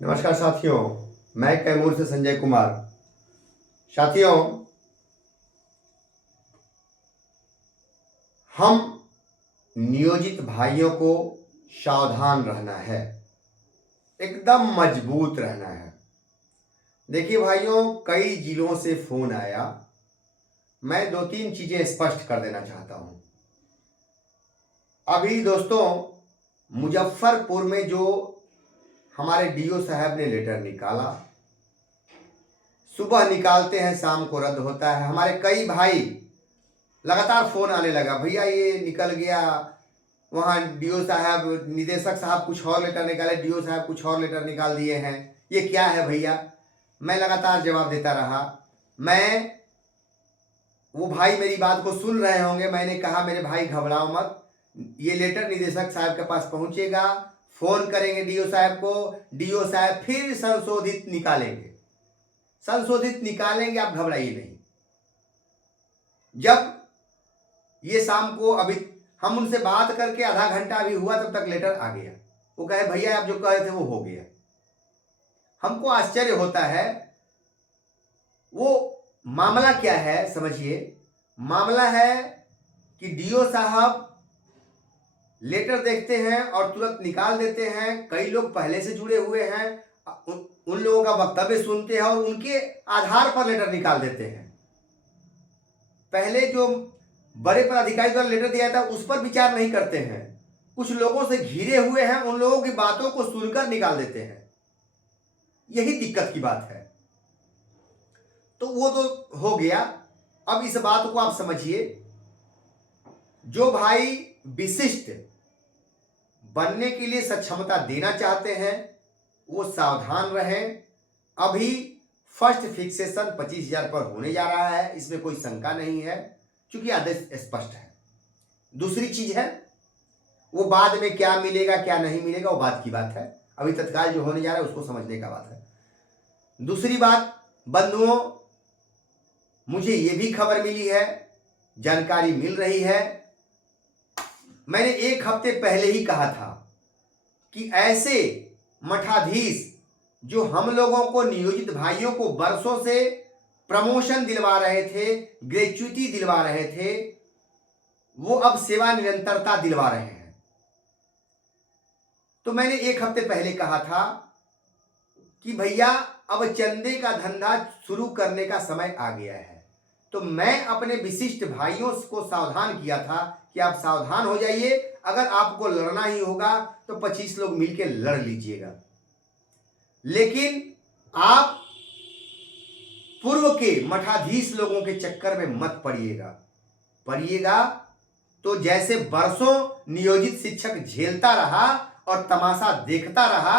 नमस्कार साथियों, मैं कैमूर से संजय कुमार। साथियों, हम नियोजित भाइयों को सावधान रहना है, एकदम मजबूत रहना है। देखिए भाइयों, कई जिलों से फोन आया। मैं दो तीन चीजें स्पष्ट कर देना चाहता हूं। अभी दोस्तों, मुजफ्फरपुर में जो हमारे डीओ साहब ने लेटर निकाला, सुबह निकालते हैं शाम को रद्द होता है। हमारे कई भाई लगातार फोन आने लगा, भैया ये निकल गया, वहाँ डीओ साहब, निदेशक साहब कुछ और लेटर निकाले, डीओ साहब कुछ और लेटर निकाल दिए हैं, ये क्या है भैया। मैं लगातार जवाब देता रहा। वो भाई मेरी बात को सुन रहे होंगे। मैंने कहा मेरे भाई घबराओ मत, ये लेटर निदेशक साहब के पास पहुंचेगा, फोन करेंगे डीओ साहब को, डीओ साहब फिर संशोधित निकालेंगे, आप घबराइए नहीं। जब ये शाम को, अभी हम उनसे बात करके आधा घंटा अभी हुआ, तब तक लेटर आ गया। वो कहे भैया आप जो कह रहे थे वो हो गया। हमको आश्चर्य होता है। वो मामला क्या है समझिए। मामला है कि डीओ साहब लेटर देखते हैं और तुरंत निकाल देते हैं। कई लोग पहले से जुड़े हुए हैं, उन लोगों का वक्तव्य सुनते हैं और उनके आधार पर लेटर निकाल देते हैं। पहले जो बड़े पदाधिकारी द्वारा लेटर दिया था उस पर विचार नहीं करते हैं, कुछ लोगों से घिरे हुए हैं, उन लोगों की बातों को सुनकर निकाल देते हैं। यही दिक्कत की बात है। तो वो तो हो गया। अब इस बात को आप समझिए, जो भाई विशिष्ट बनने के लिए सक्षमता देना चाहते हैं वो सावधान रहें। अभी फर्स्ट फिक्सेशन 25,000 पर होने जा रहा है, इसमें कोई शंका नहीं है, क्योंकि आदेश स्पष्ट है। दूसरी चीज है, वो बाद में क्या मिलेगा क्या नहीं मिलेगा वो बात की बात है। अभी तत्काल जो होने जा रहा है उसको समझने का बात है। दूसरी बात बंधुओं, मुझे ये भी खबर मिली है, जानकारी मिल रही है, मैंने एक हफ्ते पहले ही कहा था कि ऐसे मठाधीश जो हम लोगों को, नियोजित भाइयों को वर्षों से प्रमोशन दिलवा रहे थे, ग्रेच्युटी दिलवा रहे थे, वो अब सेवा निरंतरता दिलवा रहे हैं। तो मैंने एक हफ्ते पहले कहा था कि भैया अब चंदे का धंधा शुरू करने का समय आ गया है। तो मैं अपने विशिष्ट भाइयों को सावधान किया था कि आप सावधान हो जाइए, अगर आपको लड़ना ही होगा तो 25 लोग मिलकर लड़ लीजिएगा, लेकिन आप पूर्व के मठाधीश लोगों के चक्कर में मत पड़िएगा तो जैसे वर्षों नियोजित शिक्षक झेलता रहा और तमाशा देखता रहा,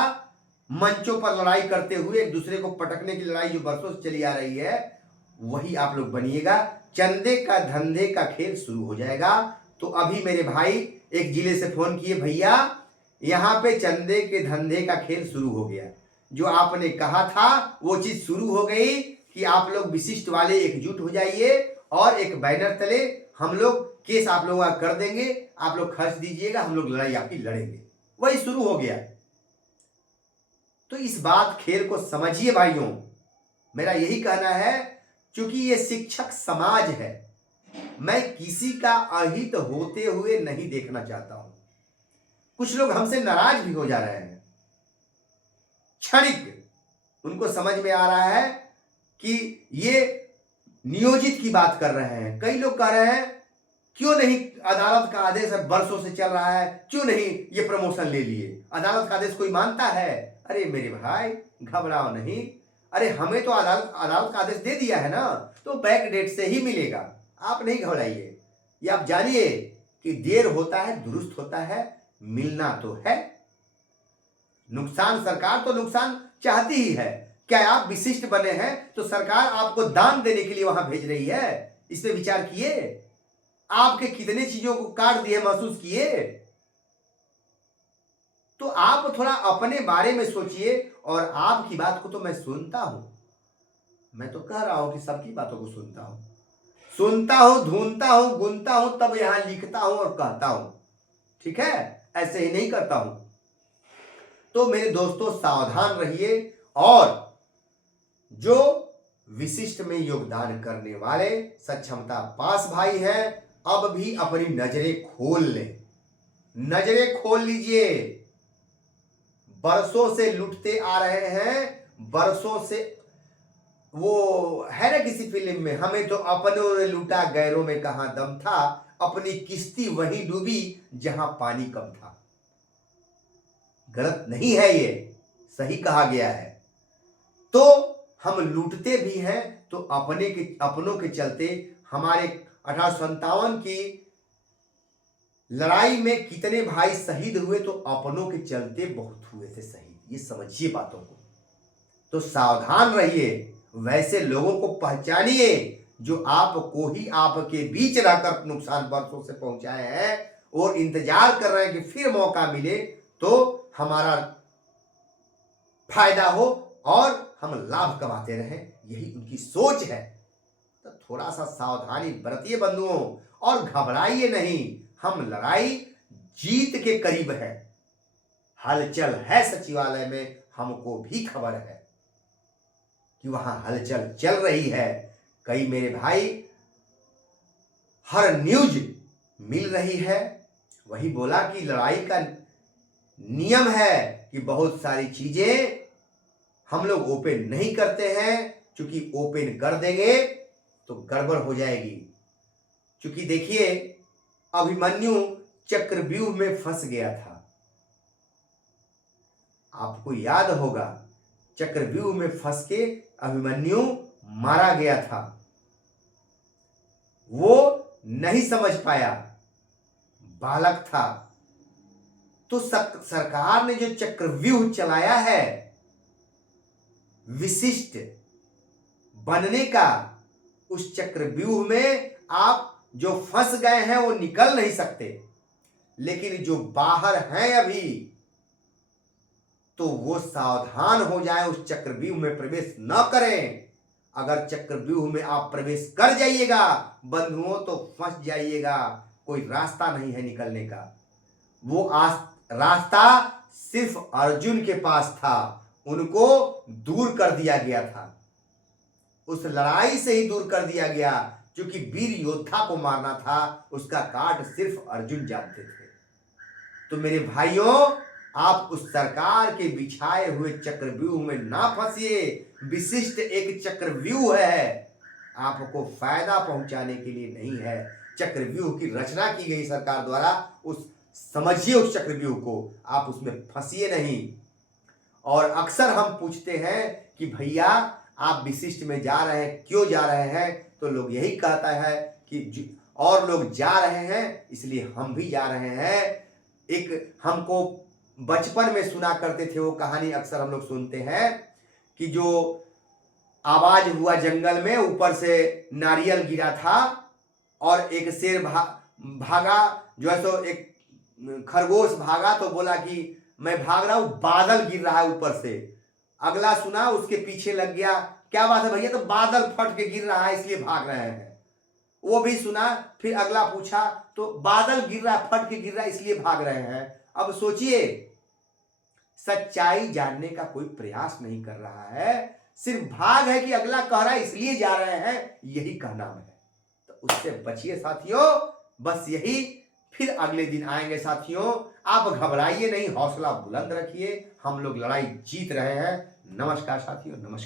मंचों पर लड़ाई करते हुए एक दूसरे को पटकने की लड़ाई जो वर्षों से चली आ रही है, वही आप लोग बनिएगा। चंदे का धंधे का खेल शुरू हो जाएगा। तो अभी मेरे भाई एक जिले से फोन किए, भैया यहां पे चंदे के धंधे का खेल शुरू हो गया, जो आपने कहा था वो चीज शुरू हो गई कि आप लोग विशिष्ट वाले एकजुट हो जाइए और एक बैनर तले हम लोग केस आप लोगों का कर देंगे, आप लोग खर्च दीजिएगा, हम लोग लड़ाई आपकी लड़ेंगे। वही शुरू हो गया। तो इस बात खेल को समझिए भाइयों, मेरा यही कहना है, क्योंकि ये शिक्षक समाज है, मैं किसी का अहित होते हुए नहीं देखना चाहता हूं। कुछ लोग हमसे नाराज भी हो जा रहे हैं, क्षणिक उनको समझ में आ रहा है कि ये नियोजित की बात कर रहे हैं। कई लोग कह रहे हैं क्यों नहीं, अदालत का आदेश वर्षों से चल रहा है, क्यों नहीं ये प्रमोशन ले लिए, अदालत का आदेश कोई मानता है। अरे मेरे भाई घबराओ नहीं, अरे हमें तो अदालत का आदेश दे दिया है ना, तो बैक डेट से ही मिलेगा, आप नहीं घबराइए। ये आप जानिए कि देर होता है दुरुस्त होता है, मिलना तो है। नुकसान सरकार तो नुकसान चाहती ही है। क्या आप विशिष्ट बने हैं तो सरकार आपको दान देने के लिए वहां भेज रही है, इस पे विचार किए। आपके कितने चीजों को काट दिए महसूस किए। तो आप थोड़ा अपने बारे में सोचिए। और आपकी बात को तो मैं सुनता हूं, मैं तो कह रहा हूं कि सबकी बातों को सुनता हूं, ढूंढता हूं, गुनता हूं, तब यहां लिखता हूं और कहता हूं। ठीक है, ऐसे ही नहीं करता हूं। तो मेरे दोस्तों सावधान रहिए और जो विशिष्ट में योगदान करने वाले सक्षमता पास भाई हैं, अब भी अपनी नजरें खोल लें, नजरें खोल लीजिए। बरसों से लुटते आ रहे हैं, बरसों से वो है ना किसी फिल्म में, हमें तो अपनों ने लूटा गैरों में कहां दम था, अपनी किश्ती वहीं डूबी जहां पानी कम था। गलत नहीं है, ये सही कहा गया है। तो हम लूटते भी हैं तो अपनों के चलते। हमारे 1857 की लड़ाई में कितने भाई शहीद हुए, तो अपनों के चलते बहुत हुए थे शहीद। ये समझिए बातों को। तो सावधान रहिए, वैसे लोगों को पहचानिए जो आपको ही आपके बीच रहकर नुकसान बरसों से पहुंचाए हैं और इंतजार कर रहे हैं कि फिर मौका मिले तो हमारा फायदा हो और हम लाभ कमाते रहें। यही उनकी सोच है। तो थोड़ा सा सावधानी बरतिए बंधुओं, और घबराइए नहीं। हम लड़ाई जीत के करीब है। हलचल है सचिवालय में, हमको भी खबर है कि वहां हलचल चल रही है। कई मेरे भाई हर न्यूज मिल रही है। वही बोला कि लड़ाई का नियम है कि बहुत सारी चीजें हम लोग ओपन नहीं करते हैं, क्योंकि ओपन कर देंगे तो गड़बड़ हो जाएगी। क्योंकि देखिए, अभिमन्यु चक्रव्यूह में फंस गया था। आपको याद होगा, चक्रव्यूह में फंस के अभिमन्यु मारा गया था। वो नहीं समझ पाया, बालक था। तो सरकार ने जो चक्रव्यूह चलाया है विशिष्ट बनने का, उस चक्रव्यूह में आप जो फंस गए हैं वो निकल नहीं सकते। लेकिन जो बाहर हैं अभी, तो वो सावधान हो जाए, उस चक्रव्यूह में प्रवेश न करें। अगर चक्रव्यूह में आप प्रवेश कर जाइएगा बंधुओं, तो फंस जाइएगा। कोई रास्ता नहीं है निकलने का। वो रास्ता सिर्फ अर्जुन के पास था, उनको दूर कर दिया गया था। उस लड़ाई से ही दूर कर दिया गया, क्योंकि वीर योद्धा को मारना था। उसका काट सिर्फ अर्जुन जानते थे। तो मेरे भाइयों, आप उस सरकार के बिछाए हुए चक्रव्यूह में ना फंसिए। विशिष्ट एक चक्रव्यूह है, आपको फायदा पहुंचाने के लिए नहीं है। चक्रव्यूह की रचना की गई सरकार द्वारा, उस समझिए उस चक्रव्यूह को, आप उसमें फंसिए नहीं। और अक्सर हम पूछते हैं कि भैया आप विशिष्ट में जा रहे हैं, क्यों जा रहे हैं? तो लोग यही कहता है कि और लोग जा रहे हैं इसलिए हम भी जा रहे हैं। एक हमको बचपन में सुना करते थे, वो कहानी अक्सर हम लोग सुनते हैं कि जो आवाज हुआ जंगल में, ऊपर से नारियल गिरा था और एक शेर भागा, जो है सो एक खरगोश भागा, तो बोला कि मैं भाग रहा हूं, बादल गिर रहा है ऊपर से। अगला सुना, उसके पीछे लग गया, क्या बात है भैया? तो बादल फट के गिर रहा है इसलिए भाग रहे हैं। वो भी सुना, फिर अगला पूछा, तो बादल गिर रहा है, फट के गिर रहा है इसलिए भाग रहे हैं। अब सोचिए, सच्चाई जानने का कोई प्रयास नहीं कर रहा है, सिर्फ भाग है कि अगला कह रहा है इसलिए जा रहे हैं, यही कहना है। तो उससे बचिए साथियों, बस यही। फिर अगले दिन आएंगे साथियों। आप घबराइए नहीं, हौसला बुलंद रखिए, हम लोग लड़ाई जीत रहे हैं। नमस्कार साथियों, नमस्कार।